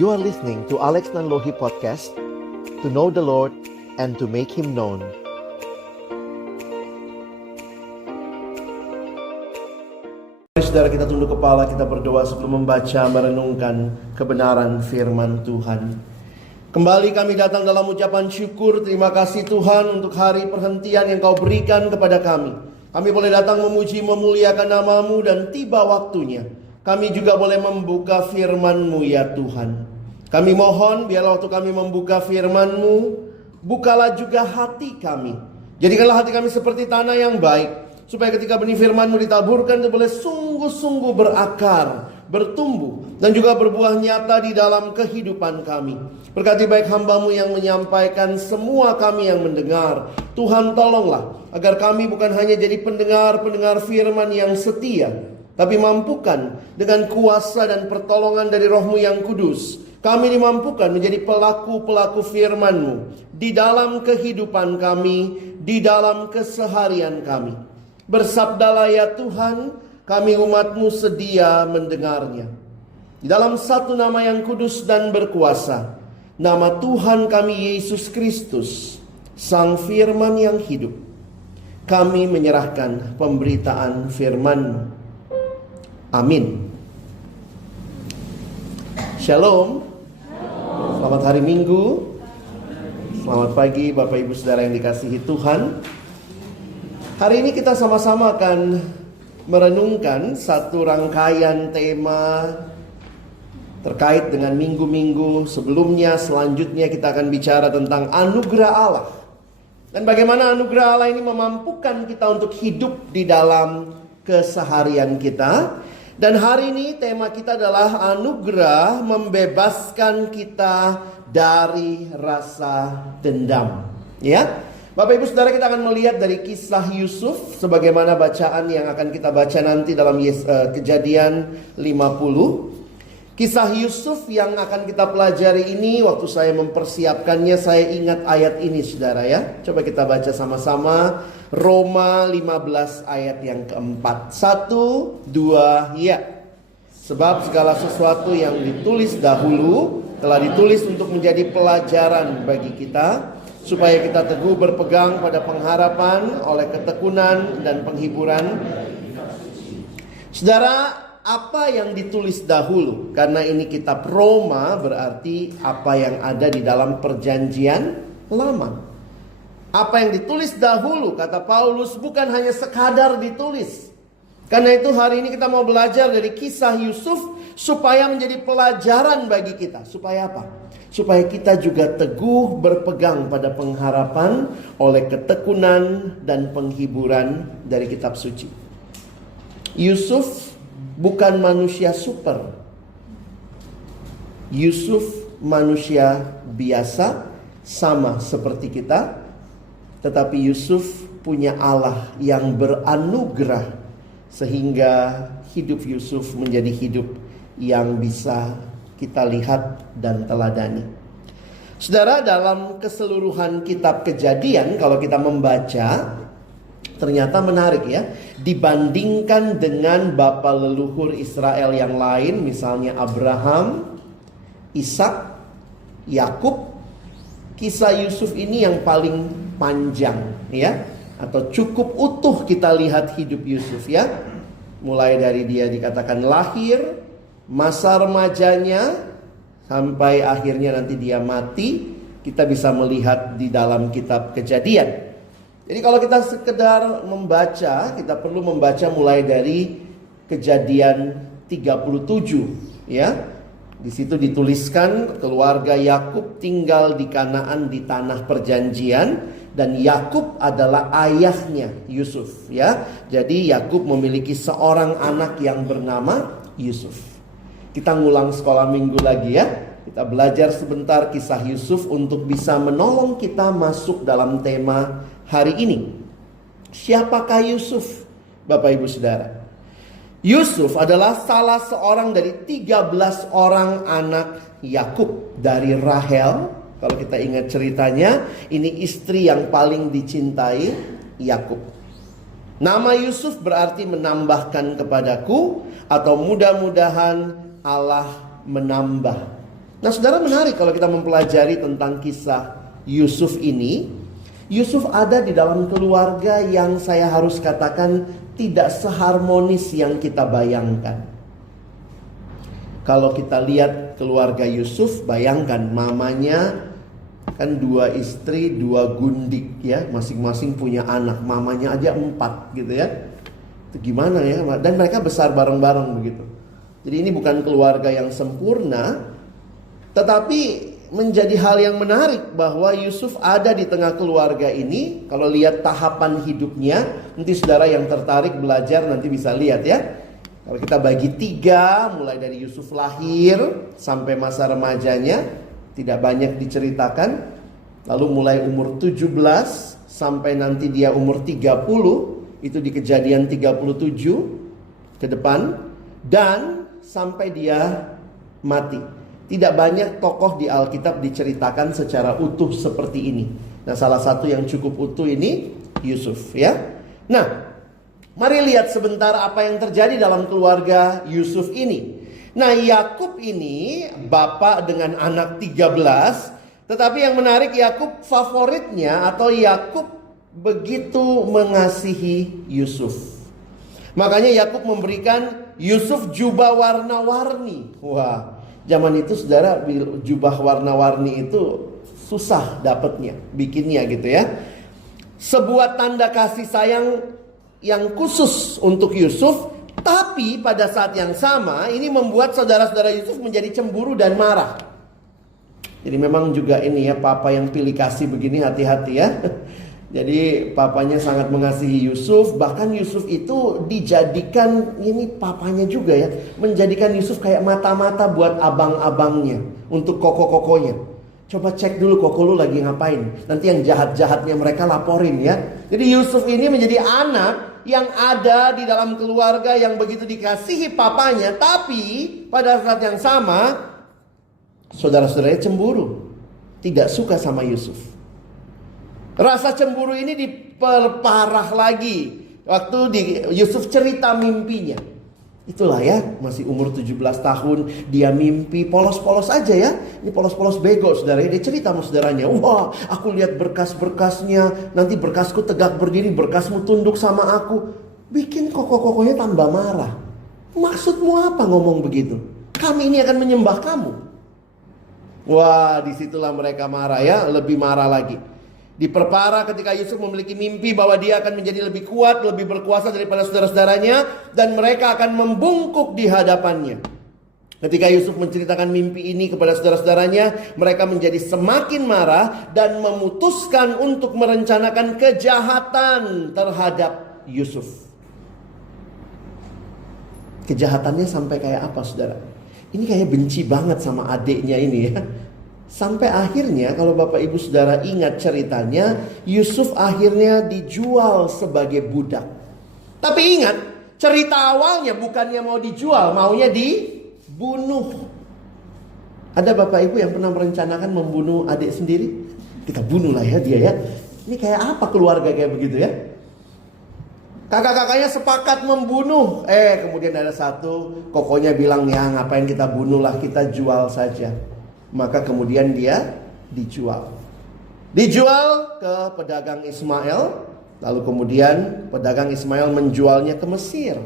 You are listening to Alex Nanlohi Podcast, to know the Lord and to make Him known. Saudara, kita tunduk kepala, kita berdoa sebelum membaca, merenungkan kebenaran firman Tuhan. Kembali kami datang dalam ucapan syukur, terima kasih Tuhan untuk hari perhentian yang Kau berikan kepada kami. Kami boleh datang memuji, memuliakan nama-Mu, dan tiba waktunya kami juga boleh membuka firman-Mu ya Tuhan. Kami mohon biarlah waktu kami membuka firman-Mu, bukalah juga hati kami. Jadikanlah hati kami seperti tanah yang baik, supaya ketika benih firman-Mu ditaburkan, itu boleh sungguh-sungguh berakar, bertumbuh, dan juga berbuah nyata di dalam kehidupan kami. Berkati baik hamba-Mu yang menyampaikan, semua kami yang mendengar. Tuhan tolonglah, agar kami bukan hanya jadi pendengar-pendengar firman yang setia, tapi mampukan dengan kuasa dan pertolongan dari Roh-Mu yang kudus, kami dimampukan menjadi pelaku-pelaku firman-Mu di dalam kehidupan kami, di dalam keseharian kami. Bersabdalah ya Tuhan, kami umat-Mu sedia mendengarnya. Di dalam satu nama yang kudus dan berkuasa, nama Tuhan kami Yesus Kristus, Sang Firman yang hidup, kami menyerahkan pemberitaan firman-Mu. Amin. Shalom. Selamat hari Minggu. Selamat pagi Bapak Ibu Saudara yang dikasihi Tuhan. Hari ini kita sama-sama akan merenungkan satu rangkaian tema terkait dengan minggu-minggu sebelumnya. Selanjutnya kita akan bicara tentang anugerah Allah, dan bagaimana anugerah Allah ini memampukan kita untuk hidup di dalam keseharian kita. Dan hari ini tema kita adalah anugerah membebaskan kita dari rasa dendam. Ya, Bapak Ibu Saudara, kita akan melihat dari kisah Yusuf, sebagaimana bacaan yang akan kita baca nanti dalam Kejadian 50. Kisah Yusuf yang akan kita pelajari ini, waktu saya mempersiapkannya, saya ingat ayat ini saudara ya. Coba kita baca sama-sama. Roma 15 ayat yang keempat. 1, 2, ya. Sebab segala sesuatu yang ditulis dahulu telah ditulis untuk menjadi pelajaran bagi kita, supaya kita teguh berpegang pada pengharapan oleh ketekunan dan penghiburan. Saudara, apa yang ditulis dahulu? Karena ini kitab Roma, berarti apa yang ada di dalam perjanjian lama. Apa yang ditulis dahulu, kata Paulus, bukan hanya sekadar ditulis. Karena itu hari ini kita mau belajar dari kisah Yusuf, supaya menjadi pelajaran bagi kita. Supaya apa? Supaya kita juga teguh berpegang pada pengharapan oleh ketekunan dan penghiburan dari kitab suci. Yusuf bukan manusia super. Yusuf manusia biasa, sama seperti kita. Tetapi Yusuf punya Allah yang beranugerah, sehingga hidup Yusuf menjadi hidup yang bisa kita lihat dan teladani. Saudara, dalam keseluruhan kitab Kejadian, kalau kita membaca, ternyata menarik ya. Dibandingkan dengan bapa leluhur Israel yang lain, misalnya Abraham, Ishak, Yakub, kisah Yusuf ini yang paling panjang ya, atau cukup utuh kita lihat hidup Yusuf ya. Mulai dari dia dikatakan lahir, masa remajanya, sampai akhirnya nanti dia mati, kita bisa melihat di dalam kitab Kejadian. Jadi kalau kita sekedar membaca, kita perlu membaca mulai dari Kejadian 37 ya. Di situ dituliskan keluarga Yakub tinggal di Kanaan, di tanah perjanjian, dan Yakub adalah ayahnya Yusuf ya. Jadi Yakub memiliki seorang anak yang bernama Yusuf. Kita ngulang sekolah minggu lagi ya. Kita belajar sebentar kisah Yusuf untuk bisa menolong kita masuk dalam tema hari ini. Siapakah Yusuf, Bapak Ibu Saudara? Yusuf adalah salah seorang dari 13 orang anak Yakub dari Rahel. Kalau kita ingat ceritanya, ini istri yang paling dicintai Yakub. Nama Yusuf berarti menambahkan kepadaku, atau mudah-mudahan Allah menambah Nah, saudara, menarik kalau kita mempelajari tentang kisah Yusuf ini. Yusuf ada di dalam keluarga yang saya harus katakan tidak seharmonis yang kita bayangkan. Kalau kita lihat keluarga Yusuf, bayangkan mamanya kan 2 istri, 2 gundik ya, masing-masing punya anak, mamanya aja 4 gitu ya. Itu gimana ya? Dan mereka besar bareng-bareng begitu. Jadi ini bukan keluarga yang sempurna, tetapi menjadi hal yang menarik bahwa Yusuf ada di tengah keluarga ini. Kalau lihat tahapan hidupnya, nanti saudara yang tertarik belajar nanti bisa lihat ya. Kalau kita bagi 3, mulai dari Yusuf lahir sampai masa remajanya, tidak banyak diceritakan. Lalu mulai umur 17 sampai nanti dia umur 30, itu di Kejadian 37 ke depan, dan sampai dia mati. Tidak banyak tokoh di Alkitab diceritakan secara utuh seperti ini. Nah, salah satu yang cukup utuh ini Yusuf ya. Nah, mari lihat sebentar apa yang terjadi dalam keluarga Yusuf ini. Nah, Yakub ini bapak dengan anak 13. Tetapi yang menarik, Yakub favoritnya atau Yakub begitu mengasihi Yusuf. Makanya Yakub memberikan Yusuf jubah warna-warni. Wah, zaman itu saudara, jubah warna-warni itu susah dapatnya, bikinnya gitu ya. Sebuah tanda kasih sayang yang khusus untuk Yusuf. Tapi pada saat yang sama ini membuat saudara-saudara Yusuf menjadi cemburu dan marah. Jadi memang juga ini ya, papa yang pilih kasih begini hati-hati ya. Jadi papanya sangat mengasihi Yusuf. Bahkan Yusuf itu dijadikan, ini papanya juga ya, menjadikan Yusuf kayak mata-mata buat abang-abangnya, untuk koko-kokonya. Coba cek dulu koko lu lagi ngapain. Nanti yang jahat-jahatnya mereka laporin ya. Jadi Yusuf ini menjadi anak yang ada di dalam keluarga yang begitu dikasihi papanya. Tapi pada saat yang sama, saudara-saudaranya cemburu, tidak suka sama Yusuf. Rasa cemburu ini diperparah lagi waktu Yusuf cerita mimpinya. Itulah ya, masih umur 17 tahun, dia mimpi polos-polos aja ya. Ini polos-polos bego saudara. Dia cerita sama saudaranya, wah aku lihat berkas-berkasnya, nanti berkasku tegak berdiri, berkasmu tunduk sama aku. Bikin koko-kokonya tambah marah. Maksudmu apa ngomong begitu? Kami ini akan menyembah kamu. Wah, disitulah mereka marah ya, lebih marah lagi. Diperparah ketika Yusuf memiliki mimpi bahwa dia akan menjadi lebih kuat, lebih berkuasa daripada saudara-saudaranya, dan mereka akan membungkuk di hadapannya. Ketika Yusuf menceritakan mimpi ini kepada saudara-saudaranya, mereka menjadi semakin marah dan memutuskan untuk merencanakan kejahatan terhadap Yusuf. Kejahatannya sampai kayak apa saudara? Ini kayak benci banget sama adiknya ini ya. Sampai akhirnya kalau Bapak Ibu Saudara ingat ceritanya, Yusuf akhirnya dijual sebagai budak. Tapi ingat, cerita awalnya bukannya mau dijual, maunya dibunuh. Ada Bapak Ibu yang pernah merencanakan membunuh adik sendiri? Kita bunuhlah ya dia ya. Ini kayak apa keluarga kayak begitu ya? Kakak-kakaknya sepakat membunuh. Kemudian ada satu, kokonya bilang, ya ngapain kita bunuhlah, kita jual saja. Maka kemudian dia dijual. Dijual ke pedagang Ismail. Lalu kemudian pedagang Ismail menjualnya ke Mesir.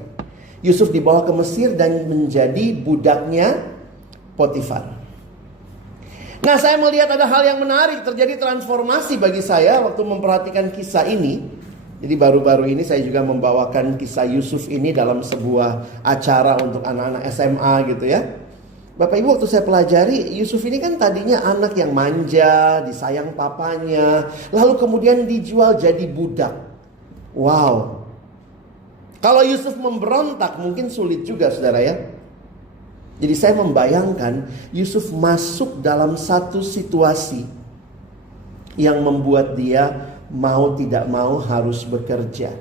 Yusuf dibawa ke Mesir dan menjadi budaknya Potifar. Nah, saya melihat ada hal yang menarik terjadi, transformasi bagi saya waktu memperhatikan kisah ini. Jadi baru-baru ini saya juga membawakan kisah Yusuf ini dalam sebuah acara untuk anak-anak SMA gitu ya. Bapak Ibu, waktu saya pelajari, Yusuf ini kan tadinya anak yang manja, disayang papanya, lalu kemudian dijual jadi budak. Wow. Kalau Yusuf memberontak mungkin sulit juga saudara ya. Jadi saya membayangkan Yusuf masuk dalam satu situasi yang membuat dia mau tidak mau harus bekerja.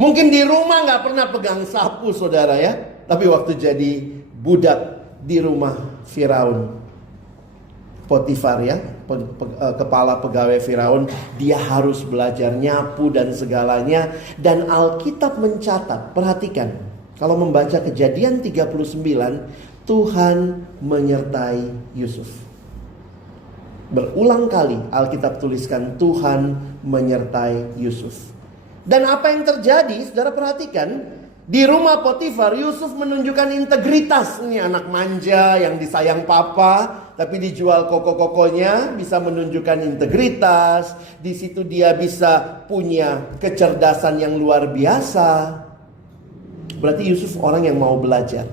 Mungkin di rumah gak pernah pegang sapu saudara ya, tapi waktu jadi budak di rumah Firaun, Potifar ya, kepala pegawai Firaun, dia harus belajar nyapu dan segalanya. Dan Alkitab mencatat, perhatikan, Kalau membaca Kejadian 39, Tuhan menyertai Yusuf. Berulang kali Alkitab tuliskan Tuhan menyertai Yusuf. Dan apa yang terjadi, saudara perhatikan, di rumah Potifar, Yusuf menunjukkan integritas. Ini anak manja yang disayang papa, tapi dijual koko-kokonya, bisa menunjukkan integritas. Di situ dia bisa punya kecerdasan yang luar biasa. Berarti Yusuf orang yang mau belajar.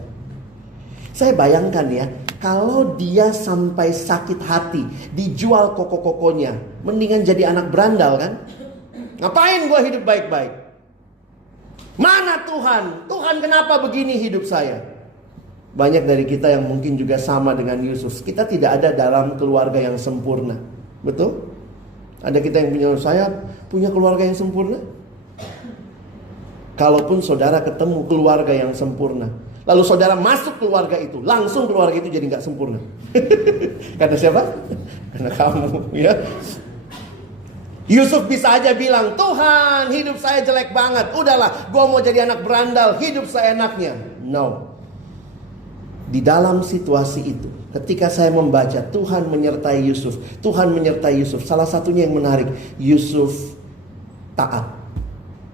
Saya bayangkan ya, kalau dia sampai sakit hati, dijual koko-kokonya, mendingan jadi anak berandal kan? Ngapain gue hidup baik-baik? Mana Tuhan? Tuhan kenapa begini hidup saya? Banyak dari kita yang mungkin juga sama dengan Yusuf. Kita tidak ada dalam keluarga yang sempurna. Betul? Ada kita yang punya, saya punya keluarga yang sempurna. Kalaupun saudara ketemu keluarga yang sempurna, lalu saudara masuk keluarga itu, langsung keluarga itu jadi gak sempurna. Karena siapa? Karena kamu, ya. Yusuf bisa aja bilang, Tuhan hidup saya jelek banget, udahlah gue mau jadi anak berandal, hidup seenaknya. No. Di dalam situasi itu, ketika saya membaca Tuhan menyertai Yusuf, Tuhan menyertai Yusuf, salah satunya yang menarik, Yusuf taat.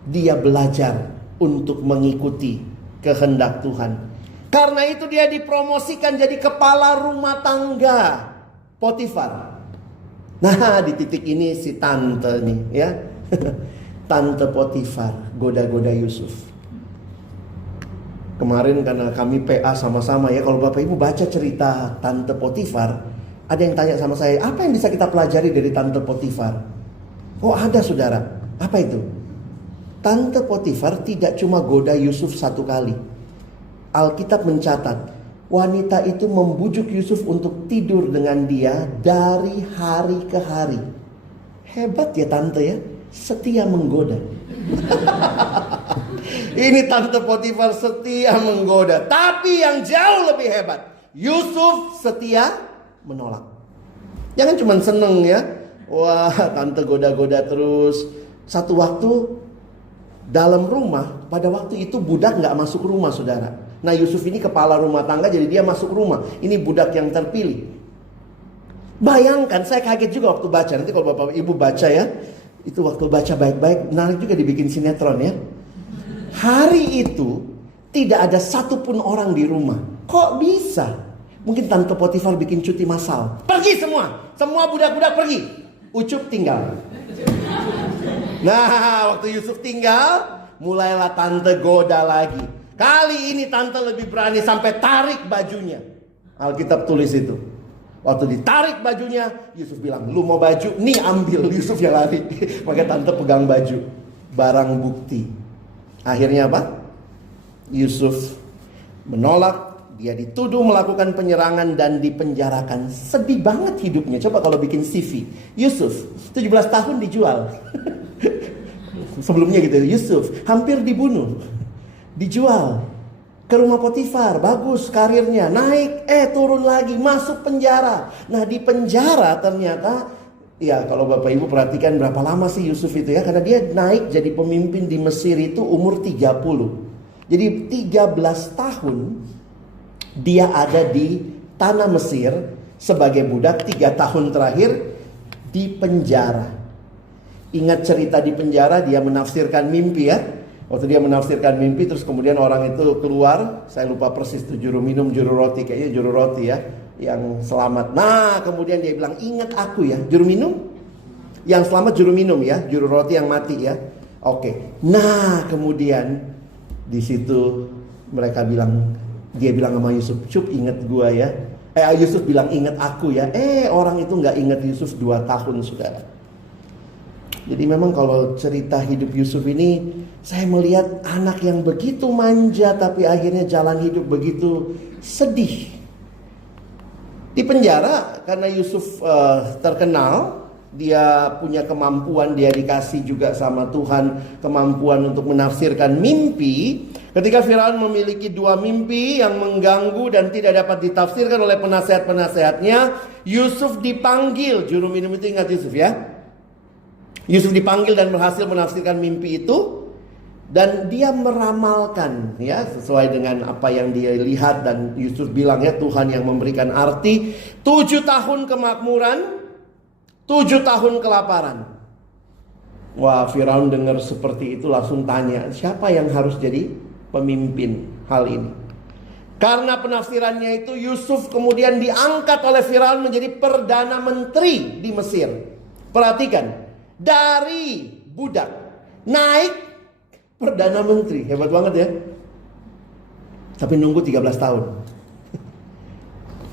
Dia belajar untuk mengikuti kehendak Tuhan. Karena itu dia dipromosikan jadi kepala rumah tangga Potifar. Nah, di titik ini si tante nih ya. Tante Potifar goda-goda Yusuf. Kemarin karena kami PA sama-sama ya, kalau Bapak Ibu baca cerita Tante Potifar, ada yang tanya sama saya, apa yang bisa kita pelajari dari Tante Potifar? Oh ada saudara, apa itu? Tante Potifar tidak cuma goda Yusuf satu kali. Alkitab mencatat, wanita itu membujuk Yusuf untuk tidur dengan dia dari hari ke hari. Hebat ya tante ya, setia menggoda. Ini Tante Potifar setia menggoda. Tapi yang jauh lebih hebat, Yusuf setia menolak. Jangan cuma seneng ya, wah tante goda-goda terus. Satu waktu dalam rumah, pada waktu itu budak gak masuk rumah saudara. Nah Yusuf ini kepala rumah tangga, jadi dia masuk rumah. Ini budak yang terpilih. Bayangkan, saya kaget juga waktu baca. Nanti kalau Bapak Ibu baca ya, itu waktu baca baik-baik, menarik juga dibikin sinetron ya. Hari itu tidak ada satupun orang di rumah. Kok bisa? Mungkin Tante Potifar bikin cuti massal. Pergi semua, semua budak-budak pergi. Ucup tinggal. Nah, waktu Yusuf tinggal, mulailah tante goda lagi. Kali ini tante lebih berani sampai tarik bajunya. Alkitab tulis itu. Waktu ditarik bajunya, Yusuf bilang, lu mau baju? Nih ambil. Yusuf yang lari. Maka tante pegang baju. Barang bukti. Akhirnya apa? Yusuf menolak. Dia dituduh melakukan penyerangan dan dipenjarakan. Sedih banget hidupnya. Coba kalau bikin CV. Yusuf, 17 tahun dijual. Sebelumnya gitu, Yusuf hampir dibunuh, dijual ke rumah Potifar, bagus karirnya, naik, turun lagi, masuk penjara. Nah di penjara ternyata, ya kalau Bapak Ibu perhatikan berapa lama sih Yusuf itu ya, karena dia naik jadi pemimpin di Mesir itu umur 30. Jadi 13 tahun dia ada di tanah Mesir sebagai budak, 3 tahun terakhir di penjara. Ingat cerita di penjara, dia menafsirkan mimpi ya. Waktu dia menafsirkan mimpi, terus kemudian orang itu keluar. Saya lupa persis tuh, juru minum, juru roti. Kayaknya juru roti ya, yang selamat. Nah kemudian dia bilang, ingat aku ya. Juru minum? Yang selamat juru minum ya. Juru roti yang mati ya. Oke. Nah kemudian di situ mereka bilang, dia bilang sama Yusuf, Cup ingat gua ya. Yusuf bilang ingat aku ya. Orang itu gak ingat Yusuf 2 tahun saudara. Jadi memang kalau cerita hidup Yusuf ini, saya melihat anak yang begitu manja tapi akhirnya jalan hidup begitu sedih. Di penjara karena Yusuf terkenal, dia punya kemampuan, dia dikasih juga sama Tuhan kemampuan untuk menafsirkan mimpi. Ketika Firaun memiliki 2 mimpi yang mengganggu dan tidak dapat ditafsirkan oleh penasehat-penasehatnya, Yusuf dipanggil. Juru minum itu ingat Yusuf ya. Yusuf dipanggil dan berhasil menafsirkan mimpi itu. Dan dia meramalkan, ya, sesuai dengan apa yang dia lihat. Dan Yusuf bilang, ya, Tuhan yang memberikan arti. 7 tahun kemakmuran, 7 tahun kelaparan. Wah, Firaun dengar seperti itu langsung tanya, siapa yang harus jadi pemimpin hal ini? Karena penafsirannya itu, Yusuf kemudian diangkat oleh Firaun menjadi Perdana Menteri di Mesir. Perhatikan, dari budak naik Perdana Menteri. Hebat banget ya. Tapi nunggu 13 tahun.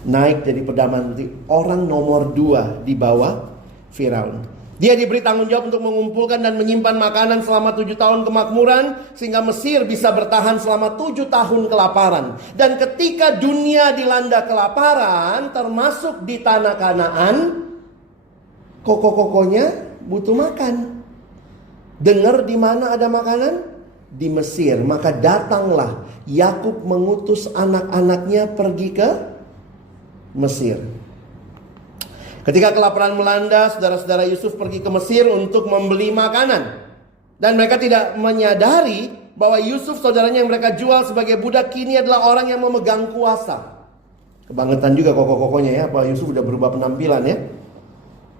Naik jadi Perdana Menteri. Orang nomor 2 di bawah Firaun. Dia diberi tanggung jawab untuk mengumpulkan dan menyimpan makanan selama 7 tahun kemakmuran. Sehingga Mesir bisa bertahan selama 7 tahun kelaparan. Dan ketika dunia dilanda kelaparan, termasuk di tanah Kanaan, koko-kokonya butuh makan. Dengar di mana ada makanan? Di Mesir. Maka datanglah Yakub mengutus anak-anaknya pergi ke Mesir. Ketika kelaparan melanda, saudara-saudara Yusuf pergi ke Mesir untuk membeli makanan. Dan mereka tidak menyadari bahwa Yusuf, saudaranya yang mereka jual sebagai budak, kini adalah orang yang memegang kuasa. Kebangetan juga koko-kokonya, ya. Pak Yusuf udah berubah penampilan, ya.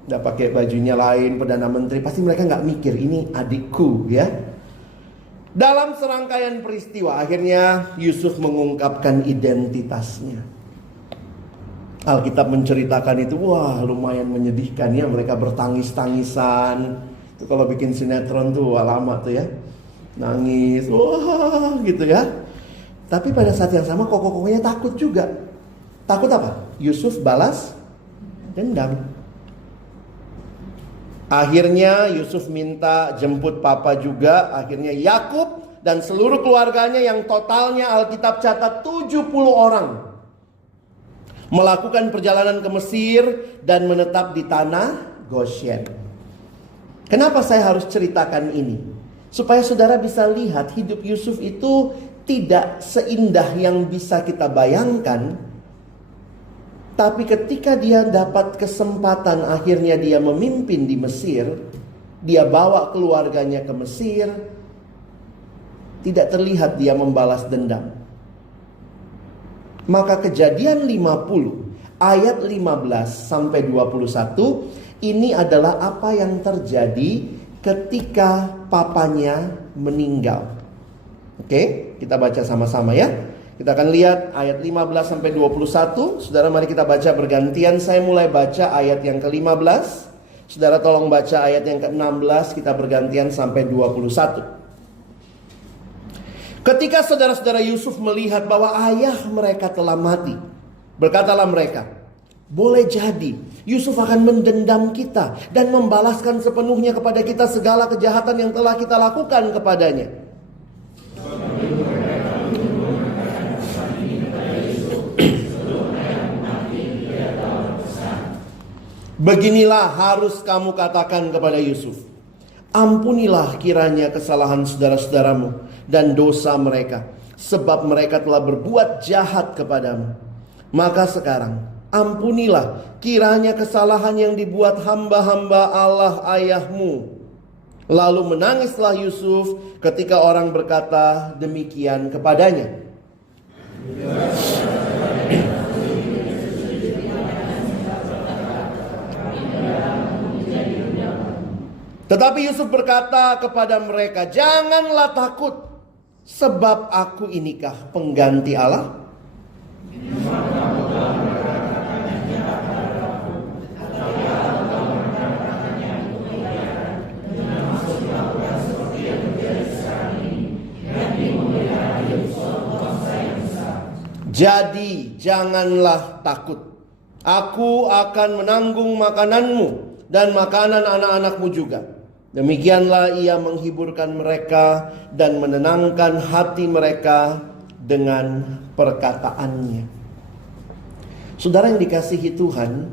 Udah pakai bajunya lain, Perdana Menteri. Pasti mereka gak mikir, ini adikku, ya. Dalam serangkaian peristiwa, akhirnya Yusuf mengungkapkan identitasnya. Alkitab menceritakan itu, wah, lumayan menyedihkan, ya. Mereka bertangis-tangisan. Itu kalau bikin sinetron tuh lama tuh, ya. Nangis, wah, gitu, ya. Tapi pada saat yang sama koko-kokonya takut juga. Takut apa? Yusuf balas dendam. Akhirnya Yusuf minta jemput papa juga. Akhirnya Yakub dan seluruh keluarganya yang totalnya Alkitab catat 70 orang melakukan perjalanan ke Mesir dan menetap di tanah Goshen. Kenapa saya harus ceritakan ini? Supaya saudara bisa lihat hidup Yusuf itu tidak seindah yang bisa kita bayangkan. Tapi ketika dia dapat kesempatan, akhirnya dia memimpin di Mesir. Dia bawa keluarganya ke Mesir. Tidak terlihat dia membalas dendam. Maka Kejadian 50 ayat 15 sampai 21, ini adalah apa yang terjadi ketika papanya meninggal. Oke, kita baca sama-sama, ya. Kita akan lihat ayat 15 sampai 21. Saudara, mari kita baca bergantian. Saya mulai baca ayat yang ke-15. Saudara tolong baca ayat yang ke-16. Kita bergantian sampai 21. Ketika saudara-saudara Yusuf melihat bahwa ayah mereka telah mati, berkatalah mereka, boleh jadi Yusuf akan mendendam kita dan membalaskan sepenuhnya kepada kita segala kejahatan yang telah kita lakukan kepadanya. Beginilah harus kamu katakan kepada Yusuf, ampunilah kiranya kesalahan saudara-saudaramu dan dosa mereka, sebab mereka telah berbuat jahat kepadamu. Maka sekarang ampunilah kiranya kesalahan yang dibuat hamba-hamba Allah ayahmu. Lalu menangislah Yusuf ketika orang berkata demikian kepadanya. Tetapi Yusuf berkata kepada mereka, janganlah takut, sebab aku inikah pengganti Allah? Jadi janganlah takut, aku akan menanggung makananmu dan makanan anak-anakmu juga. Demikianlah ia menghiburkan mereka dan menenangkan hati mereka dengan perkataannya. Saudara yang dikasihi Tuhan,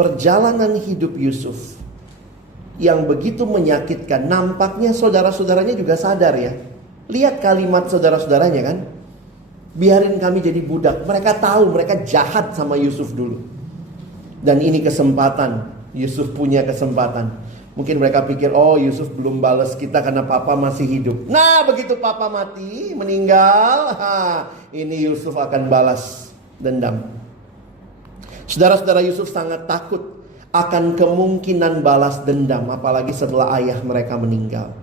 perjalanan hidup Yusuf yang begitu menyakitkan, nampaknya saudara-saudaranya juga sadar, ya. Lihat kalimat saudara-saudaranya, kan. Biarin kami jadi budak. Mereka tahu mereka jahat sama Yusuf dulu. Dan ini kesempatan, Yusuf punya kesempatan. Mungkin mereka pikir, oh Yusuf belum balas kita karena papa masih hidup. Nah, begitu papa mati, meninggal, ini Yusuf akan balas dendam. Saudara-saudara, Yusuf sangat takut akan kemungkinan balas dendam, apalagi setelah ayah mereka meninggal.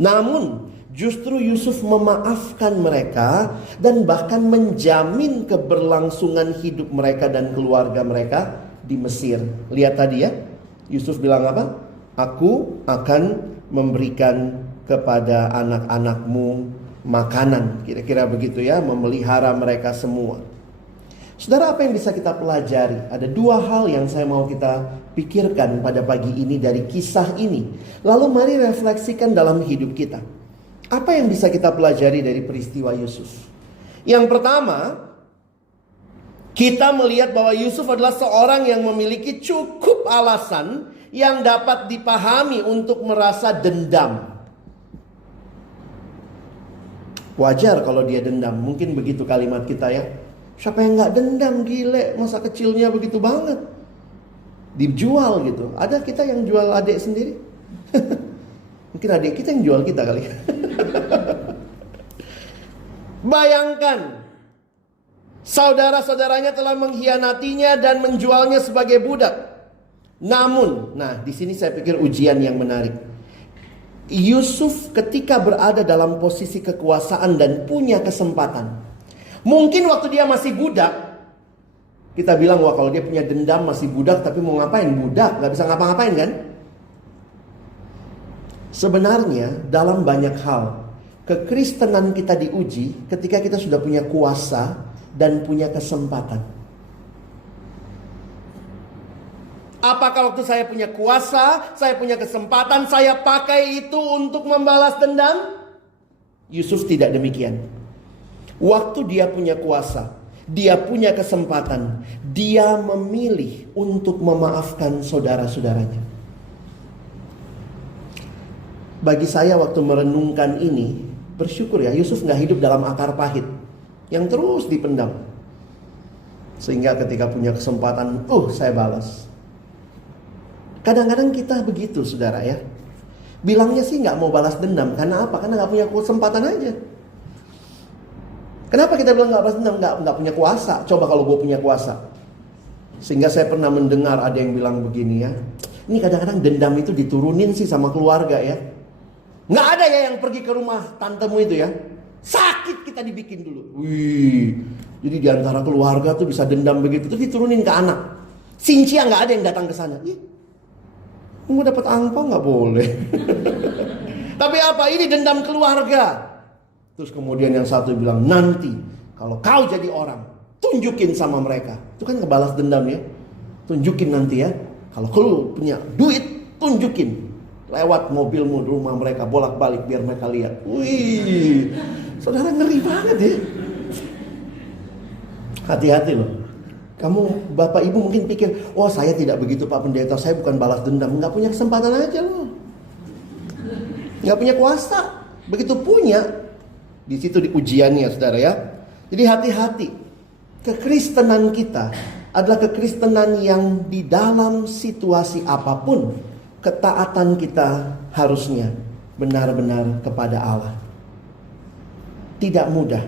Namun, justru Yusuf memaafkan mereka dan bahkan menjamin keberlangsungan hidup mereka dan keluarga mereka di Mesir. Lihat tadi ya, Yusuf bilang apa? Aku akan memberikan kepada anak-anakmu makanan. Kira-kira begitu ya, memelihara mereka semua. Saudara, apa yang bisa kita pelajari? Ada dua hal yang saya mau kita pikirkan pada pagi ini dari kisah ini. Lalu mari refleksikan dalam hidup kita. Apa yang bisa kita pelajari dari peristiwa Yusuf? Yang pertama, kita melihat bahwa Yusuf adalah seorang yang memiliki cukup alasan yang dapat dipahami untuk merasa dendam. Wajar kalau dia dendam. Mungkin begitu kalimat kita ya. Siapa yang gak dendam, gile, masa kecilnya begitu banget. Dijual gitu. Ada kita yang jual adik sendiri. Mungkin adik kita yang jual kita kali. Bayangkan, saudara-saudaranya telah mengkhianatinya dan menjualnya sebagai budak. Namun, nah di sini saya pikir ujian yang menarik. Yusuf ketika berada dalam posisi kekuasaan dan punya kesempatan. Mungkin waktu dia masih budak, kita bilang, wah kalau dia punya dendam masih budak, tapi mau ngapain? Budak, gak bisa ngapa-ngapain kan? Sebenarnya dalam banyak hal, kekristenan kita diuji ketika kita sudah punya kuasa dan punya kesempatan. Apakah waktu saya punya kuasa, saya punya kesempatan, saya pakai itu untuk membalas dendam? Yusuf tidak demikian. Waktu dia punya kuasa, dia punya kesempatan, dia memilih untuk memaafkan saudara-saudaranya. Bagi saya waktu merenungkan ini, bersyukur ya Yusuf gak hidup dalam akar pahit yang terus dipendam. Sehingga ketika punya kesempatan, saya balas. Kadang-kadang kita begitu saudara ya. Bilangnya sih gak mau balas dendam. Karena apa? Karena gak punya kesempatan aja. Kenapa kita bilang gak balas dendam? Gak punya kuasa. Coba kalau gue punya kuasa. Sehingga saya pernah mendengar ada yang bilang begini ya. Ini kadang-kadang dendam itu diturunin sih sama keluarga ya. Gak ada ya yang pergi ke rumah tantemu itu ya. Sakit kita dibikin dulu. Wih. Jadi diantara keluarga tuh bisa dendam begitu. Terus diturunin ke anak. Sincia gak ada yang datang ke sana. Mau dapat angpau nggak boleh. Tapi apa? Ini dendam keluarga. Terus kemudian yang satu bilang, nanti kalau kau jadi orang, tunjukin sama mereka. Itu kan ngebalas dendam ya. Tunjukin nanti ya. Kalau kau punya duit, tunjukin. Lewat mobilmu di rumah mereka, bolak-balik biar mereka lihat. Wih, saudara ngeri banget ya. Hati-hati loh. Kamu bapak ibu mungkin pikir, oh saya tidak begitu Pak Pendeta, saya bukan balas dendam. Gak punya kesempatan aja loh. Gak punya kuasa. Begitu punya, di situ di ujiannya saudara ya. Jadi hati-hati. Kekristenan kita adalah kekristenan yang di dalam situasi apapun, ketaatan kita harusnya benar-benar kepada Allah. Tidak mudah.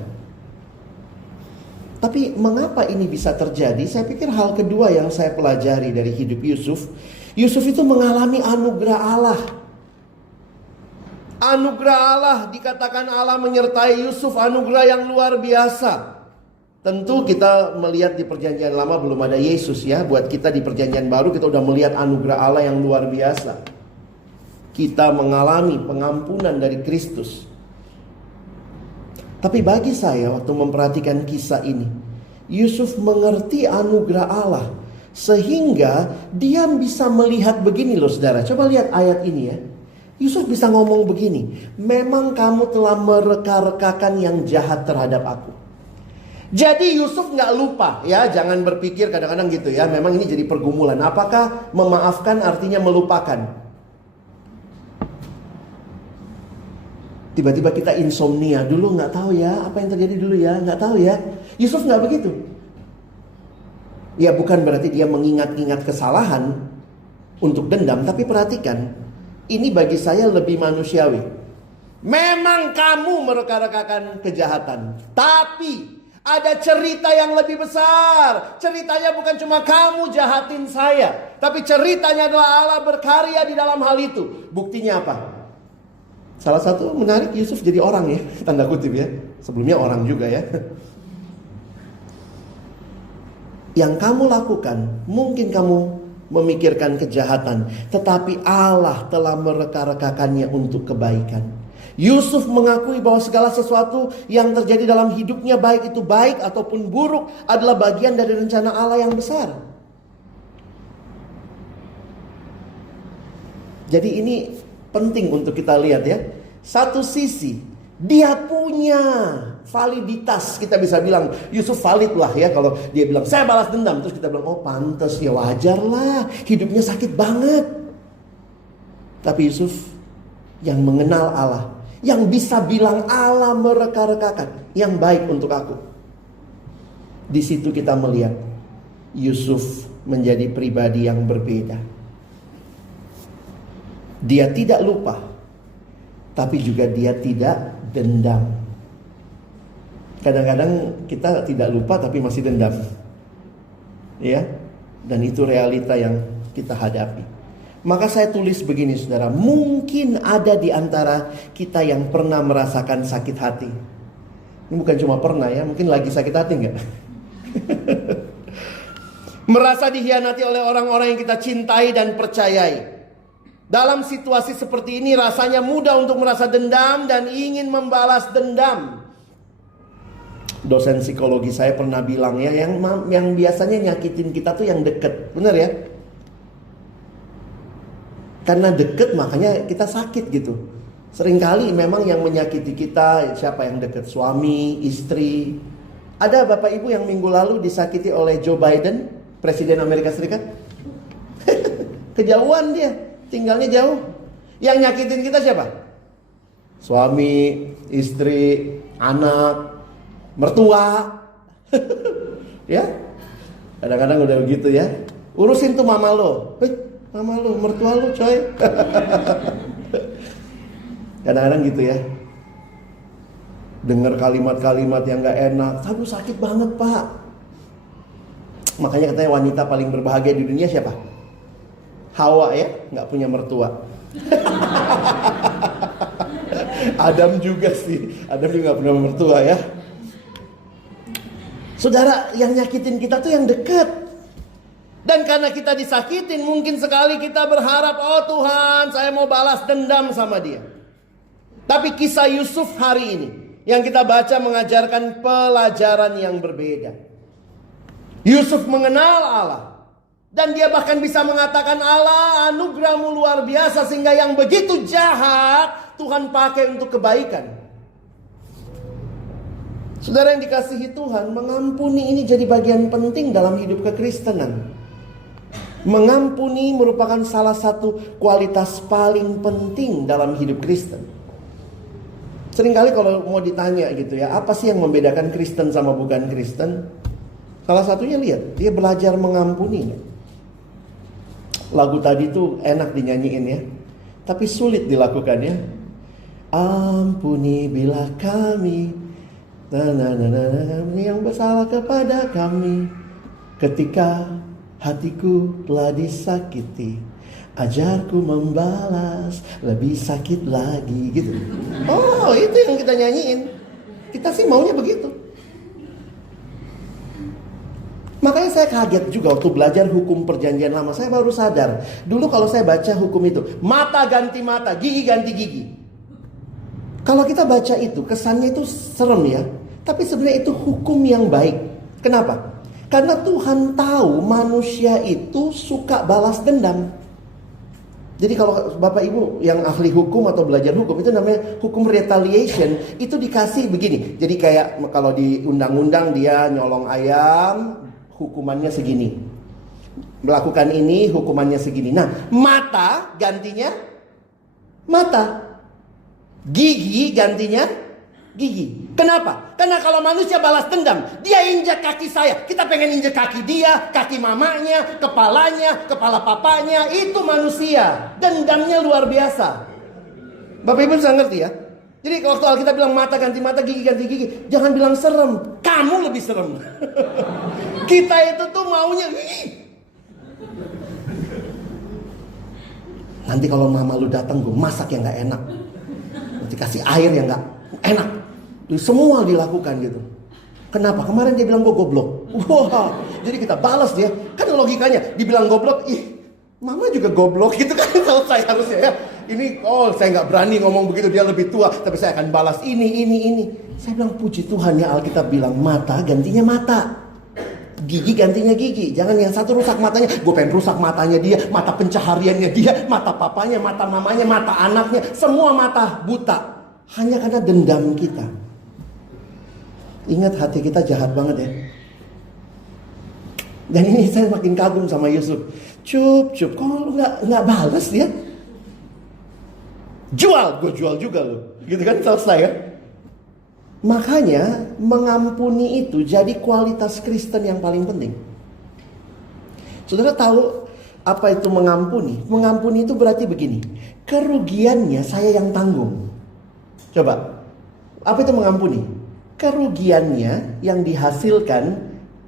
Tapi mengapa ini bisa terjadi? Saya pikir hal kedua yang saya pelajari dari hidup Yusuf. Yusuf itu mengalami anugerah Allah. Anugerah Allah, dikatakan Allah menyertai Yusuf, anugerah yang luar biasa. Tentu kita melihat di perjanjian lama belum ada Yesus ya. Buat kita di perjanjian baru kita udah melihat anugerah Allah yang luar biasa. Kita mengalami pengampunan dari Kristus. Tapi bagi saya waktu memperhatikan kisah ini, Yusuf mengerti anugerah Allah sehingga dia bisa melihat begini loh saudara. Coba lihat ayat ini ya. Yusuf bisa ngomong begini, memang kamu telah mereka-rekakan yang jahat terhadap aku. Jadi Yusuf gak lupa ya, jangan berpikir kadang-kadang gitu ya. Memang ini jadi pergumulan. Apakah memaafkan artinya melupakan? Tiba-tiba kita insomnia. Dulu gak tahu ya apa yang terjadi dulu ya. Gak tahu ya. Yusuf gak begitu. Ya bukan berarti dia mengingat-ingat kesalahan untuk dendam. Tapi perhatikan. Ini bagi saya lebih manusiawi. Memang kamu mereka-rekakan kejahatan, tapi ada cerita yang lebih besar. Ceritanya bukan cuma kamu jahatin saya, tapi ceritanya adalah Allah berkarya di dalam hal itu. Buktinya apa? Salah satu menarik, Yusuf jadi orang ya, tanda kutip ya. Sebelumnya orang juga ya. Yang kamu lakukan, mungkin kamu memikirkan kejahatan, tetapi Allah telah mereka-rekakannya untuk kebaikan. Yusuf mengakui bahwa segala sesuatu yang terjadi dalam hidupnya, baik itu baik ataupun buruk, adalah bagian dari rencana Allah yang besar. Jadi ini penting untuk kita lihat ya. Satu sisi, dia punya validitas. Kita bisa bilang Yusuf valid lah ya, kalau dia bilang saya balas dendam, terus kita bilang oh pantas ya, wajar lah, hidupnya sakit banget. Tapi Yusuf yang mengenal Allah, yang bisa bilang Allah mereka-rekakan yang baik untuk aku. Di situ kita melihat Yusuf menjadi pribadi yang berbeda. Dia tidak lupa, tapi juga dia tidak dendam. Kadang-kadang kita tidak lupa tapi masih dendam. Ya, dan itu realita yang kita hadapi. Maka saya tulis begini saudara, mungkin ada di antara kita yang pernah merasakan sakit hati. Ini bukan cuma pernah ya, mungkin lagi sakit hati enggak? Merasa dikhianati oleh orang-orang yang kita cintai dan percayai. Dalam situasi seperti ini rasanya mudah untuk merasa dendam dan ingin membalas dendam. Dosen psikologi saya pernah bilang ya, yang biasanya nyakitin kita tuh yang deket, benar ya? Karena deket makanya kita sakit gitu. Seringkali memang yang menyakiti kita siapa yang deket? Suami, istri. Ada bapak ibu yang minggu lalu disakiti oleh Joe Biden, Presiden Amerika Serikat. Kejauhan dia, tinggalnya jauh. Yang nyakitin kita siapa? Suami, istri, anak, mertua. Ya, kadang-kadang udah begitu ya. Urusin tuh mama lo. Mama lu, mertua lu coy. Kadang-kadang gitu ya. Dengar kalimat-kalimat yang gak enak. Aduh sakit banget pak. Makanya katanya wanita paling berbahagia di dunia siapa? Hawa ya, gak punya mertua. Adam juga sih. Adam juga gak punya mertua ya. Saudara, yang nyakitin kita tuh yang deket. Dan karena kita disakitin, mungkin sekali kita berharap, oh Tuhan, saya mau balas dendam sama dia. Tapi kisah Yusuf hari ini yang kita baca mengajarkan pelajaran yang berbeda. Yusuf mengenal Allah. Dan dia bahkan bisa mengatakan, Allah anugerahmu luar biasa, sehingga yang begitu jahat Tuhan pakai untuk kebaikan. Saudara yang dikasihi Tuhan, mengampuni ini jadi bagian penting dalam hidup kekristenan. Mengampuni merupakan salah satu kualitas paling penting dalam hidup Kristen. Seringkali kalau mau ditanya gitu ya, apa sih yang membedakan Kristen sama bukan Kristen? Salah satunya lihat, dia belajar mengampuni. Lagu tadi tuh enak dinyanyiin ya, tapi sulit dilakukan ya. Ampuni bila kami yang bersalah kepada kami, ketika hatiku telah disakiti, ajarku membalas lebih sakit lagi gitu. Oh itu yang kita nyanyiin. Kita sih maunya begitu. Makanya saya kaget juga waktu belajar hukum perjanjian lama. Saya baru sadar, dulu kalau saya baca hukum itu, mata ganti mata, gigi ganti gigi. Kalau kita baca itu, kesannya itu serem ya. Tapi sebenarnya itu hukum yang baik. Kenapa? Karena Tuhan tahu manusia itu suka balas dendam. Jadi kalau Bapak Ibu yang ahli hukum atau belajar hukum, itu namanya hukum retaliation. Itu dikasih begini. Jadi kayak kalau di undang-undang dia nyolong ayam, hukumannya segini. Melakukan ini, hukumannya segini. Nah, mata gantinya mata. Gigi gantinya gigi. Kenapa? Karena kalau manusia balas dendam, dia injak kaki saya, kita pengen injak kaki dia, kaki mamanya, kepalanya, kepala papanya. Itu manusia. Dendamnya luar biasa. Bapak Ibu bisa ngerti ya? Jadi waktu Alkitab bilang mata ganti mata, gigi ganti gigi, jangan bilang serem. Kamu lebih serem. Kita itu tuh maunya nanti kalau mama lu datang, gue masak yang gak enak, nanti kasih air yang gak enak. Semua dilakukan gitu. Kenapa? Kemarin dia bilang gue goblok. Wah, jadi kita balas dia. Kan logikanya dibilang goblok, mama juga goblok gitu kan. Selesai harusnya ya. Ini, saya gak berani ngomong begitu, dia lebih tua, tapi saya akan balas ini. Saya bilang puji Tuhan ya, Alkitab bilang mata gantinya mata, gigi gantinya gigi. Jangan yang satu rusak matanya, gue pengen rusak matanya dia, mata pencahariannya dia, mata papanya, mata mamanya, mata anaknya, semua mata buta. Hanya karena dendam kita. Ingat, hati kita jahat banget ya. Dan ini saya makin kagum sama Yusuf. Cup, kok lu nggak balas dia? Jual, gue jual juga lo. Gitu kan, selesai kan? Makanya mengampuni itu jadi kualitas Kristen yang paling penting. Saudara tahu apa itu mengampuni? Mengampuni itu berarti begini, kerugiannya saya yang tanggung. Coba, apa itu mengampuni? Kerugiannya yang dihasilkan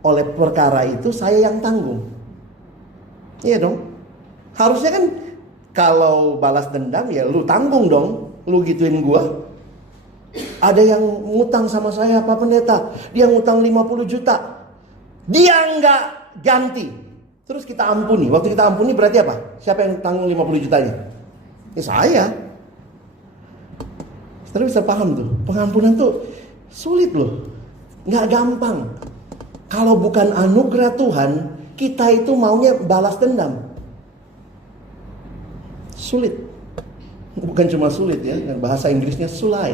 oleh perkara itu saya yang tanggung. Iya dong. Harusnya kan kalau balas dendam ya lu tanggung dong. Lu gituin gua. Ada yang ngutang sama saya, Pak Pendeta, dia ngutang 50 juta, dia nggak ganti, terus kita ampuni. Waktu kita ampuni berarti apa? Siapa yang tanggung 50 jutanya? Ya saya. Saudara bisa paham tuh, pengampunan tuh sulit loh, nggak gampang. Kalau bukan anugerah Tuhan, kita itu maunya balas dendam. Sulit. Bukan cuma sulit ya, bahasa Inggrisnya sulai.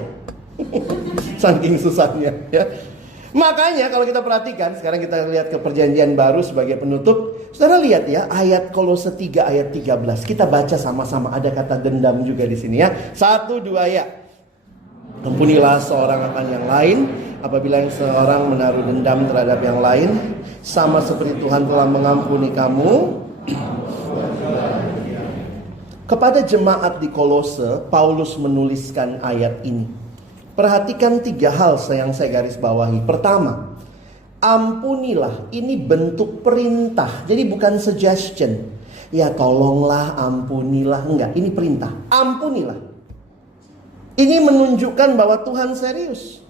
Saking susahnya ya. Makanya kalau kita perhatikan, sekarang kita lihat ke perjanjian baru sebagai penutup. Saudara lihat ya, ayat Kolose 3 ayat 13. Kita baca sama-sama, ada kata dendam juga di sini ya. 1, 2 ya. Ampunilah seorang akan yang lain apabila yang seorang menaruh dendam terhadap yang lain, sama seperti Tuhan telah mengampuni kamu. Kepada jemaat di Kolose, Paulus menuliskan ayat ini. Perhatikan 3 hal yang saya garis bawahi. Pertama, ampunilah. Ini bentuk perintah. Jadi bukan suggestion. Ya tolonglah, ampunilah. Enggak, ini perintah. Ampunilah. Ini menunjukkan bahwa Tuhan serius.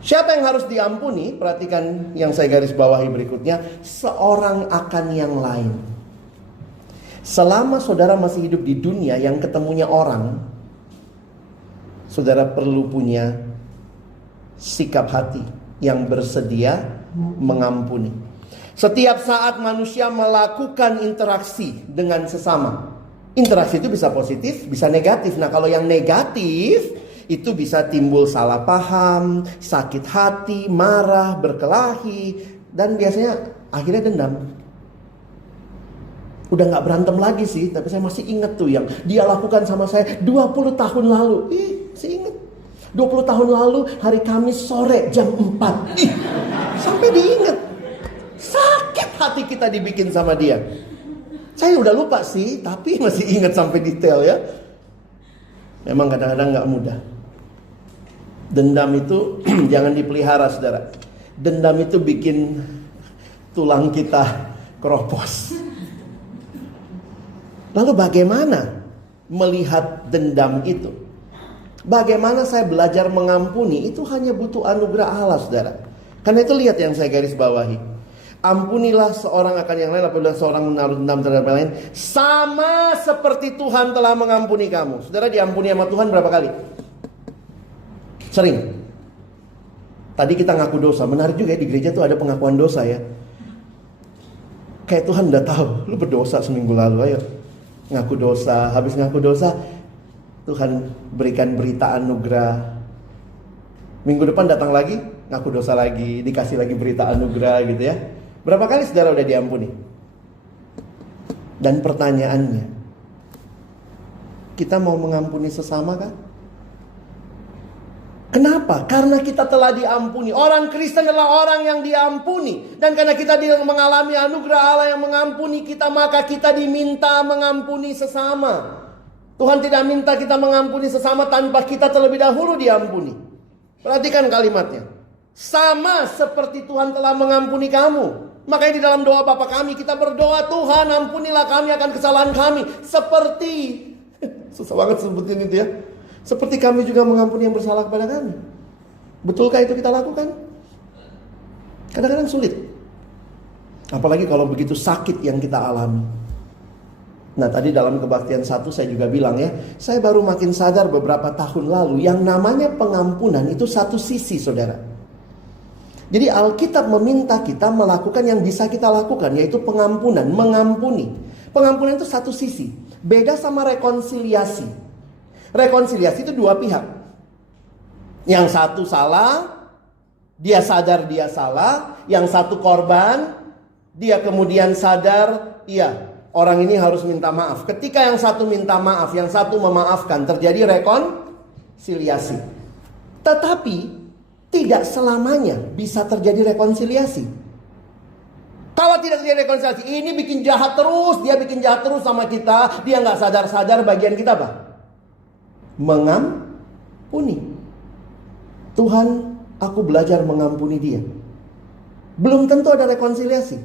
Siapa yang harus diampuni? Perhatikan yang saya garis bawahi berikutnya. Seorang akan yang lain. Selama saudara masih hidup di dunia yang ketemunya orang, saudara perlu punya sikap hati yang bersedia mengampuni. Setiap saat manusia melakukan interaksi dengan sesama. Interaksi itu bisa positif, bisa negatif. Nah, kalau yang negatif itu bisa timbul salah paham, sakit hati, marah, berkelahi, dan biasanya akhirnya dendam. Udah gak berantem lagi sih, tapi saya masih ingat tuh yang dia lakukan sama saya 20 tahun lalu. Saya ingat 20 tahun lalu hari Kamis sore jam 4. Sampai diingat. Sakit hati kita dibikin sama dia. Saya udah lupa sih, tapi masih ingat sampai detail ya. Memang kadang-kadang gak mudah. Dendam itu jangan dipelihara, saudara. Dendam itu bikin tulang kita keropos. Lalu bagaimana melihat dendam itu? Bagaimana saya belajar mengampuni? Itu hanya butuh anugerah Allah, saudara. Karena itu lihat yang saya garis bawahi. Ampunilah seorang akan yang lain apabila seorang menaruh dendam terhadap yang lain, sama seperti Tuhan telah mengampuni kamu. Saudara diampuni sama Tuhan berapa kali? Sering. Tadi kita ngaku dosa. Menarik juga ya, di gereja tuh ada pengakuan dosa ya. Kayak Tuhan udah tahu, lu berdosa seminggu lalu, ayo ngaku dosa. Habis ngaku dosa, Tuhan berikan berita anugerah. Minggu depan datang lagi, ngaku dosa lagi, dikasih lagi berita anugerah gitu ya. Berapa kali saudara udah diampuni? Dan pertanyaannya, kita mau mengampuni sesama kah? Kenapa? Karena kita telah diampuni. Orang Kristen adalah orang yang diampuni. Dan karena kita mengalami anugerah Allah yang mengampuni kita, maka kita diminta mengampuni sesama. Tuhan tidak minta kita mengampuni sesama tanpa kita terlebih dahulu diampuni. Perhatikan kalimatnya. Sama seperti Tuhan telah mengampuni kamu. Makanya di dalam doa Bapa kami kita berdoa, Tuhan ampunilah kami akan kesalahan kami. Seperti, susah banget sebutin itu ya. Seperti kami juga mengampuni yang bersalah kepada kami. Betulkah itu kita lakukan? Kadang-kadang sulit. Apalagi kalau begitu sakit yang kita alami. Nah tadi dalam kebaktian 1 saya juga bilang ya, saya baru makin sadar beberapa tahun lalu yang namanya pengampunan itu satu sisi, saudara. Jadi Alkitab meminta kita melakukan yang bisa kita lakukan, yaitu pengampunan, mengampuni. Pengampunan itu satu sisi, beda sama rekonsiliasi. Rekonsiliasi itu dua pihak. Yang satu salah, dia sadar dia salah. Yang satu korban, dia kemudian sadar, iya, orang ini harus minta maaf. Ketika yang satu minta maaf, yang satu memaafkan, terjadi rekonsiliasi. Tetapi tidak selamanya bisa terjadi rekonsiliasi. Kalau tidak terjadi rekonsiliasi, ini bikin jahat terus, dia bikin jahat terus sama kita, dia nggak sadar-sadar bagian kita apa? Mengampuni. Tuhan, aku belajar mengampuni dia. Belum tentu ada rekonsiliasi.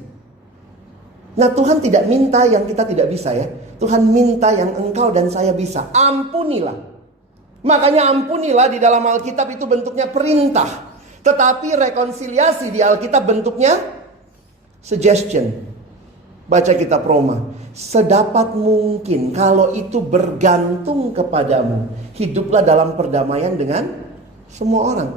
Nah Tuhan tidak minta yang kita tidak bisa ya. Tuhan minta yang engkau dan saya bisa. Ampunilah. Makanya ampunilah di dalam Alkitab itu bentuknya perintah. Tetapi rekonsiliasi di Alkitab bentuknya suggestion. Baca kitab Roma. Sedapat mungkin kalau itu bergantung kepadamu, hiduplah dalam perdamaian dengan semua orang.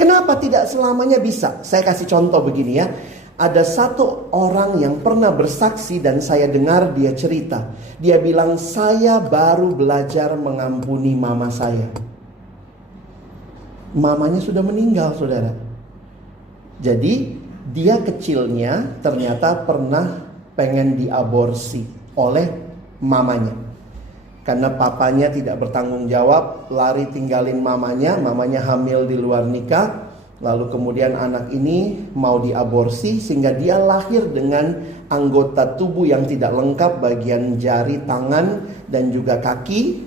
Kenapa tidak selamanya bisa? Saya kasih contoh begini ya. Ada satu orang yang pernah bersaksi dan saya dengar dia cerita. Dia bilang, saya baru belajar mengampuni mama saya. Mamanya sudah meninggal, saudara. Jadi dia kecilnya ternyata pernah pengen diaborsi oleh mamanya. Karena papanya tidak bertanggung jawab, lari tinggalin mamanya. Mamanya hamil di luar nikah. Lalu kemudian anak ini mau diaborsi sehingga dia lahir dengan anggota tubuh yang tidak lengkap, bagian jari, tangan, dan juga kaki.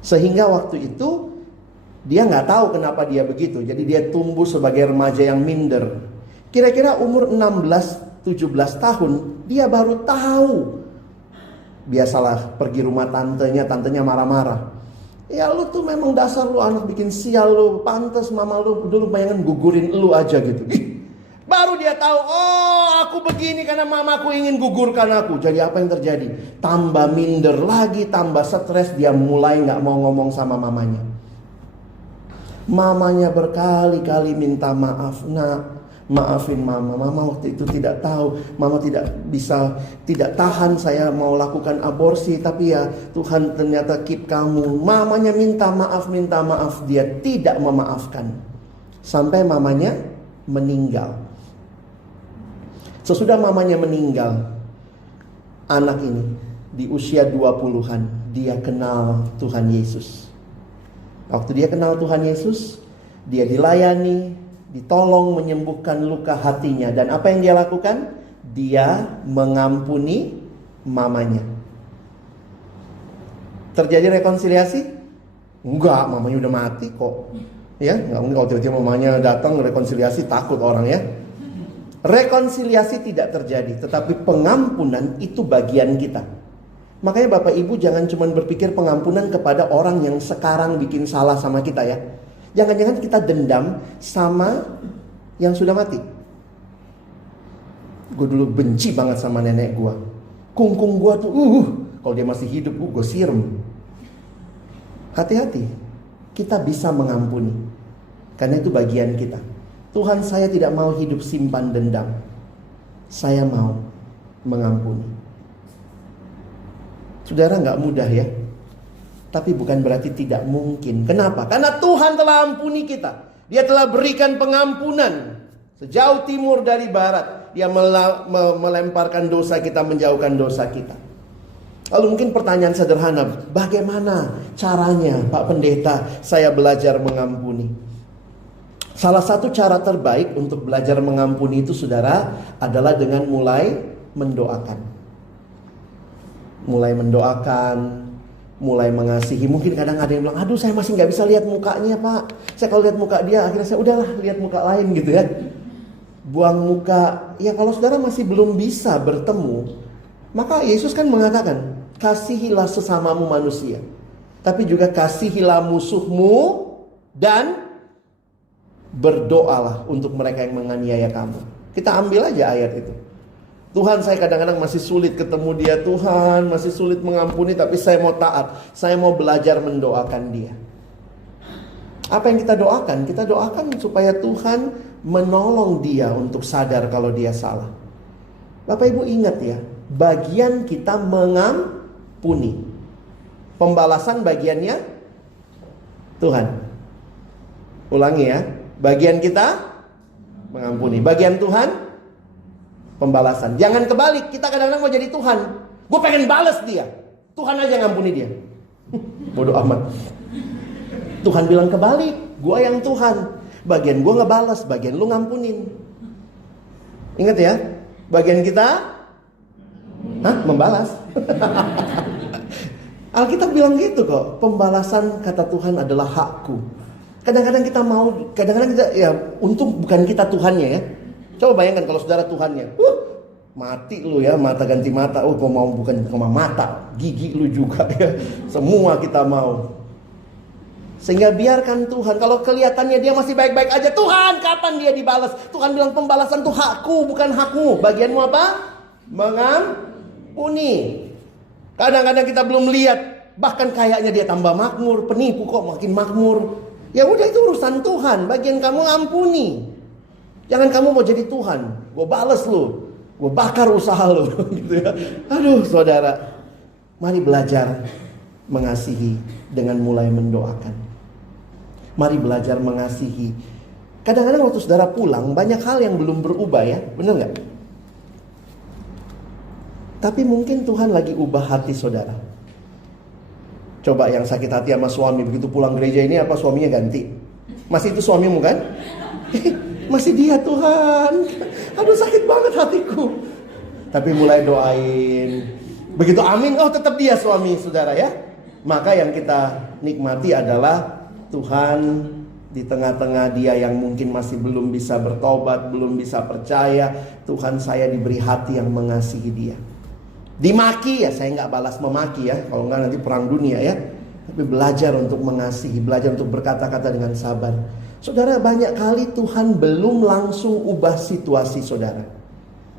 Sehingga waktu itu dia nggak tahu kenapa dia begitu. Jadi dia tumbuh sebagai remaja yang minder. Kira-kira umur 16-17 tahun dia baru tahu. Biasalah pergi rumah tantenya marah-marah. Ya lu tuh memang dasar lu anak bikin sial lu. Pantes mama lu dulu pengen gugurin lu aja gitu. Baru dia tahu, oh aku begini karena mamaku ingin gugurkan aku. Jadi apa yang terjadi? Tambah minder lagi, tambah stres. Dia mulai gak mau ngomong sama mamanya. Mamanya berkali-kali minta maaf. Nah, maafin mama. Mama waktu itu tidak tahu. Mama tidak tahan saya mau lakukan aborsi. Tapi ya Tuhan ternyata keep kamu. Mamanya minta maaf. Dia tidak memaafkan. Sampai mamanya meninggal. Sesudah mamanya meninggal, anak ini di usia 20-an dia kenal Tuhan Yesus. Waktu dia kenal Tuhan Yesus, dia dilayani, ditolong menyembuhkan luka hatinya. Dan apa yang dia lakukan? Dia mengampuni mamanya. Terjadi rekonsiliasi? Enggak, mamanya udah mati kok. Ya, enggak mungkin kalau tiba-tiba mamanya datang rekonsiliasi, takut orang ya. Rekonsiliasi tidak terjadi, tetapi pengampunan itu bagian kita. Makanya Bapak Ibu jangan cuma berpikir pengampunan kepada orang yang sekarang bikin salah sama kita ya. Jangan-jangan kita dendam sama yang sudah mati. Gue dulu benci banget sama nenek gue. Kungkung gue tuh, kalau dia masih hidup gue sirem. Hati-hati, kita bisa mengampuni. Karena itu bagian kita. Tuhan, saya tidak mau hidup simpan dendam. Saya mau mengampuni. Saudara, gak mudah ya. Tapi bukan berarti tidak mungkin. Kenapa? Karena Tuhan telah ampuni kita. Dia telah berikan pengampunan. Sejauh timur dari barat. Dia melemparkan dosa kita, menjauhkan dosa kita. Lalu mungkin pertanyaan sederhana, bagaimana caranya Pak Pendeta saya belajar mengampuni? Salah satu cara terbaik untuk belajar mengampuni itu saudara adalah dengan mulai mendoakan. Mulai mendoakan, mulai mengasihi. Mungkin kadang ada yang bilang, aduh saya masih gak bisa lihat mukanya Pak. Saya kalau lihat muka dia akhirnya saya udahlah lihat muka lain gitu ya. Buang muka. Ya kalau saudara masih belum bisa bertemu, maka Yesus kan mengatakan, kasihilah sesamamu manusia, tapi juga kasihilah musuhmu dan berdoalah untuk mereka yang menganiaya kamu. Kita ambil aja ayat itu. Tuhan, saya kadang-kadang masih sulit ketemu dia. Tuhan, masih sulit mengampuni, tapi saya mau taat. Saya mau belajar mendoakan dia. Apa yang kita doakan? Kita doakan supaya Tuhan menolong dia untuk sadar kalau dia salah. Bapak Ibu ingat ya, bagian kita mengampuni. Pembalasan bagiannya Tuhan. Ulangi ya, bagian kita mengampuni, bagian Tuhan pembalasan. Jangan kebalik, kita kadang-kadang mau jadi Tuhan. Gue pengen balas dia, Tuhan aja ngampuni dia. Bodoh amat. Tuhan bilang kebalik, gue yang Tuhan. Bagian gue ngebalas, bagian lu ngampunin. Ingat ya, bagian kita membalas. Alkitab bilang gitu kok, pembalasan kata Tuhan adalah hakku. Kadang-kadang kita mau, kadang-kadang kita, ya untung bukan kita Tuhannya ya. Coba bayangkan kalau saudara Tuhannya, mati lu ya, mata ganti mata. Oh, gua mau bukan cuma mata, gigi lu juga ya. Semua kita mau. Sehingga biarkan Tuhan, kalau kelihatannya dia masih baik-baik aja, Tuhan kapan dia dibalas? Tuhan bilang pembalasan tuh hakku, bukan hakmu. Bagianmu apa? Mengampuni. Kadang-kadang kita belum lihat, bahkan kayaknya dia tambah makmur, penipu kok makin makmur. Ya udah itu urusan Tuhan, bagian kamu ampuni. Jangan kamu mau jadi Tuhan, gue bales lu, gue bakar usaha lu, gitu ya. Aduh saudara, mari belajar mengasihi dengan mulai mendoakan. Mari belajar mengasihi. Kadang-kadang waktu saudara pulang, banyak hal yang belum berubah ya, benar gak? Tapi mungkin Tuhan lagi ubah hati saudara. Coba yang sakit hati sama suami, begitu pulang gereja ini apa suaminya ganti? Masih itu suamimu kan? Masih dia Tuhan. Aduh sakit banget hatiku. Tapi mulai doain. Begitu amin, oh tetap dia suami saudara ya. Maka yang kita nikmati adalah Tuhan di tengah-tengah dia yang mungkin masih belum bisa bertobat, belum bisa percaya. Tuhan saya diberi hati yang mengasihi dia. Dimaki ya saya nggak balas memaki ya. Kalau nggak nanti perang dunia ya. Tapi belajar untuk mengasihi, belajar untuk berkata-kata dengan sabar. Saudara, banyak kali Tuhan belum langsung ubah situasi saudara.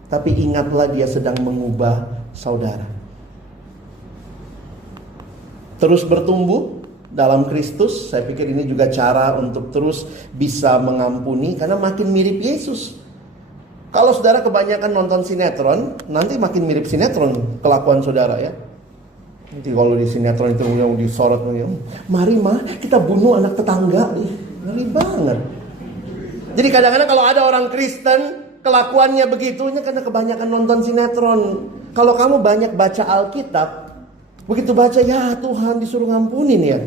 Tapi ingatlah dia sedang mengubah saudara. Terus bertumbuh dalam Kristus. Saya pikir ini juga cara untuk terus bisa mengampuni. Karena makin mirip Yesus. Kalau saudara kebanyakan nonton sinetron, nanti makin mirip sinetron kelakuan saudara ya. Nanti kalau di sinetron itu yang disorot, mari mah kita bunuh anak tetangga. Ngeri banget. Jadi kadang-kadang kalau ada orang Kristen kelakuannya begitunya karena kebanyakan nonton sinetron. Kalau kamu banyak baca Alkitab, begitu baca ya Tuhan disuruh ngampunin ya.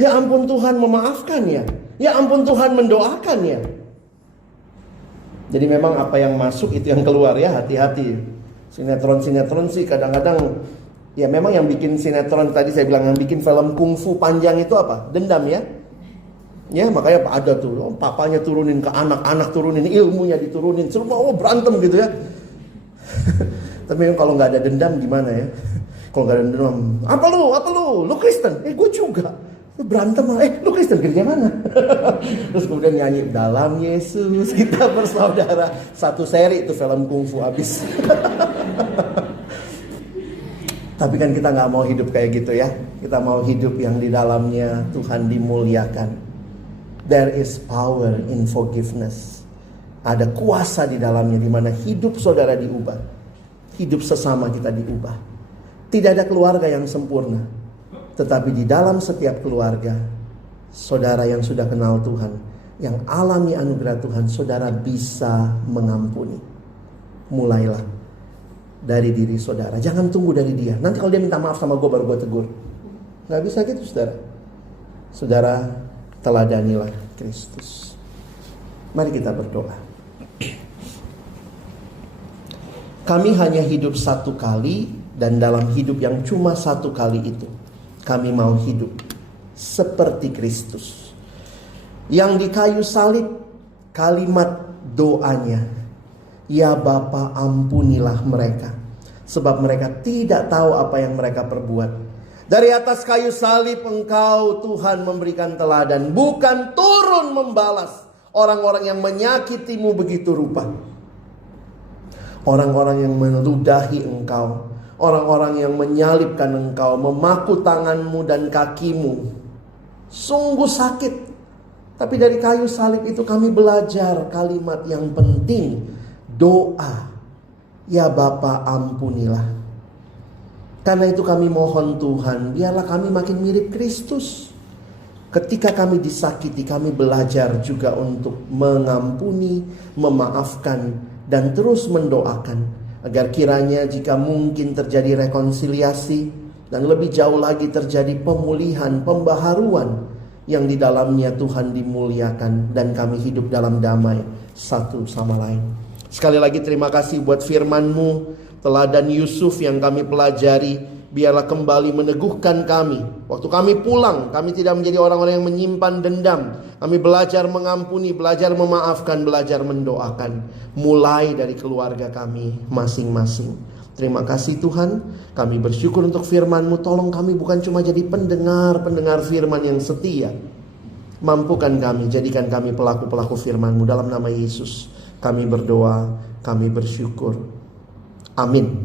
Ya ampun Tuhan memaafkan ya. Ya ampun Tuhan mendoakan ya. Jadi memang apa yang masuk itu yang keluar ya, hati-hati. Sinetron-sinetron sih kadang-kadang ya memang yang bikin sinetron tadi saya bilang yang bikin film kungfu panjang itu apa? Dendam ya. Ya makanya ada tuh papanya turunin ke anak turunin ilmunya diturunin semua berantem gitu ya. Tapi kalau nggak ada dendam gimana ya? Kalau nggak ada dendam, apa lu Kristen? Gue juga. Berantem, lu Kristen kerja mana? Terus kemudian nyanyi dalam Yesus kita bersaudara. Satu seri itu film kungfu habis. Tapi kan kita nggak mau hidup kayak gitu ya. Kita mau hidup yang di dalamnya Tuhan dimuliakan. There is power in forgiveness. Ada kuasa di dalamnya di mana hidup saudara diubah. Hidup sesama kita diubah. Tidak ada keluarga yang sempurna. Tetapi di dalam setiap keluarga, saudara yang sudah kenal Tuhan, yang alami anugerah Tuhan, saudara bisa mengampuni. Mulailah dari diri saudara. Jangan tunggu dari dia. Nanti kalau dia minta maaf sama gue baru gue tegur. Gak bisa gitu saudara. Saudara, teladanilah Kristus. Mari kita berdoa. Kami hanya hidup satu kali, dan dalam hidup yang cuma satu kali itu, kami mau hidup seperti Kristus. Yang di kayu salib, kalimat doanya, "Ya Bapa, ampunilah mereka, sebab mereka tidak tahu apa yang mereka perbuat." Dari atas kayu salib Engkau Tuhan memberikan teladan, bukan turun membalas orang-orang yang menyakitimu begitu rupa. Orang-orang yang meludahi Engkau, orang-orang yang menyalibkan Engkau, memaku tanganmu dan kakimu. Sungguh sakit. Tapi dari kayu salib itu kami belajar kalimat yang penting, doa, "Ya Bapa, ampunilah." Karena itu kami mohon Tuhan, biarlah kami makin mirip Kristus. Ketika kami disakiti, kami belajar juga untuk mengampuni, memaafkan, dan terus mendoakan. Agar kiranya jika mungkin terjadi rekonsiliasi, dan lebih jauh lagi terjadi pemulihan, pembaharuan, yang di dalamnya Tuhan dimuliakan, dan kami hidup dalam damai satu sama lain. Sekali lagi terima kasih buat firman-Mu, teladan Yusuf yang kami pelajari. Biarlah kembali meneguhkan kami. Waktu kami pulang, kami tidak menjadi orang-orang yang menyimpan dendam. Kami belajar mengampuni, belajar memaafkan, belajar mendoakan. Mulai dari keluarga kami masing-masing. Terima kasih Tuhan. Kami bersyukur untuk firman-Mu. Tolong kami bukan cuma jadi pendengar firman yang setia. Mampukan kami, jadikan kami pelaku-pelaku firman-Mu. Dalam nama Yesus kami berdoa, kami bersyukur. Amin.